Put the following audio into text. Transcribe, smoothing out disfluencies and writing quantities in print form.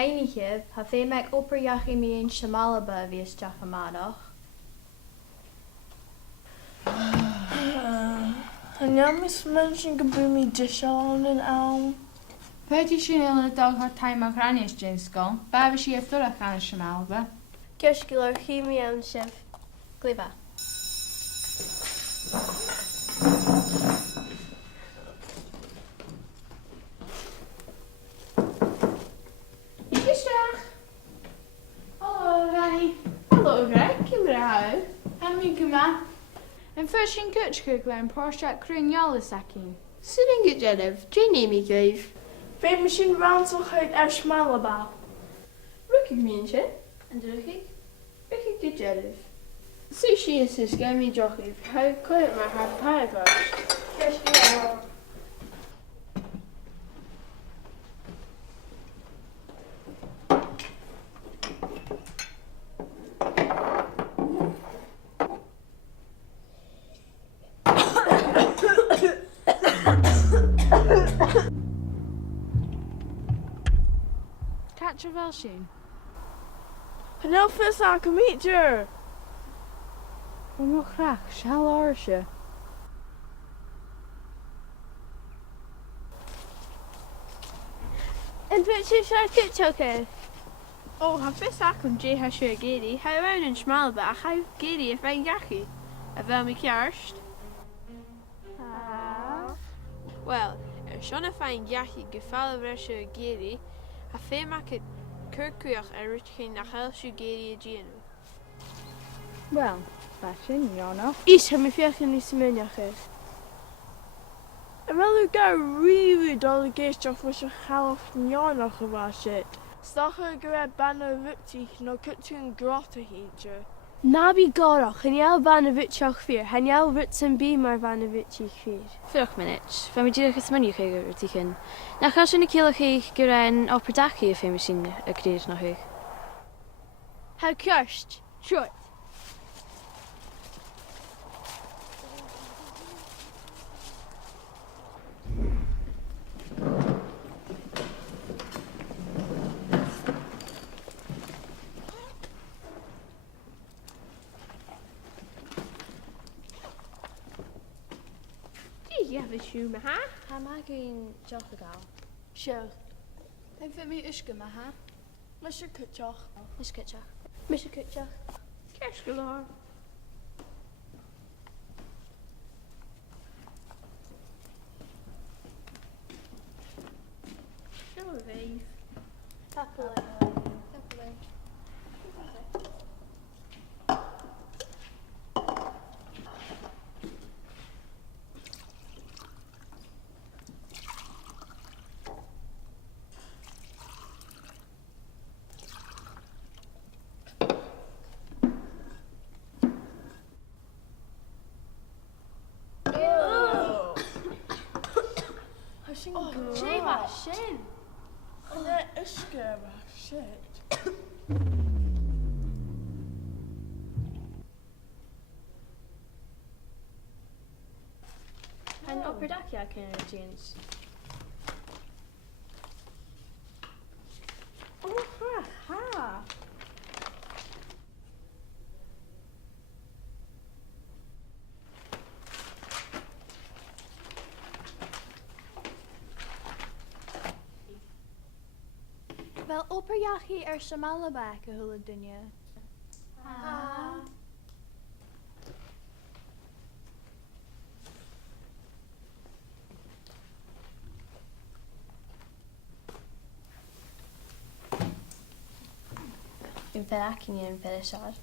Hainigh, ha fé meid Obair Dachaigh míon Shmalba bhíos Dachaigh madach. And now Miss mentioned could bring me dish on and out. Pwyd i sin ilna Dachaigh Tain mar chránis James Skull, bab is she after a chan Shmalba. Cysgwyl o'r chimi am chef. Glyfa. Igistrach. Hallo Rani. Hallo Greg, Kimbrau. Hammy Guma. En first in Kutschkukla en Porsche Krunjala Sakin. Sitting at Jeddah, Jenny me gave. Fame machine rounds will hurt our Shmalba. Rookie meantje. En Dachaigh. Rookie at Jeddah. Sushi is this gamey Dachaigh. How quiet my heart pie first. Catch a Velshin. And now first I can meet you. Om nog graag, shall arsje. And which is our Dachaigh? Oh, ha first I can J ha sure giddy. How around in Shmalba, how giddy if I'm Dachaigh. A vel me kjarst. Well, Sean if I'm Dachaigh, gefallen reshe giddy. Ha fe mak it Kirkuach a richkin nach helshu giddy a genu. Wel, fashion, Jana. Is ha me fiachin is menjachig. And well, go really dollar geest off with your half yarn about shit. Stacha grab banner ripty, no kitchen grotta heater. Nabi gorach, en jou Vanovitchach vier, en jou Ritsen B maar Vanovitchich vier. 4 minutes. Van mijn dierlijke manier gegeven tegen. Nou ga je een keer een Obair Dachaigh even misschien een keer nog hoog. How kjarst, short. You have a shoe, maha? Ha maak een Dachaigh. Sure. En vind me uske maar ha. Mr. Kutchach. Is goed, ja. Mr. Kutchach. Kerstgelar. Genevieve. Tappelen. Tappelen. Oh, Sheva, shin. and that is scary shit. En Obair Dachaigh kunnen we jeans. Oh, ha. Wel Obair Dachaigh Shmalba gehullen dunje. In Veracking in Verashar.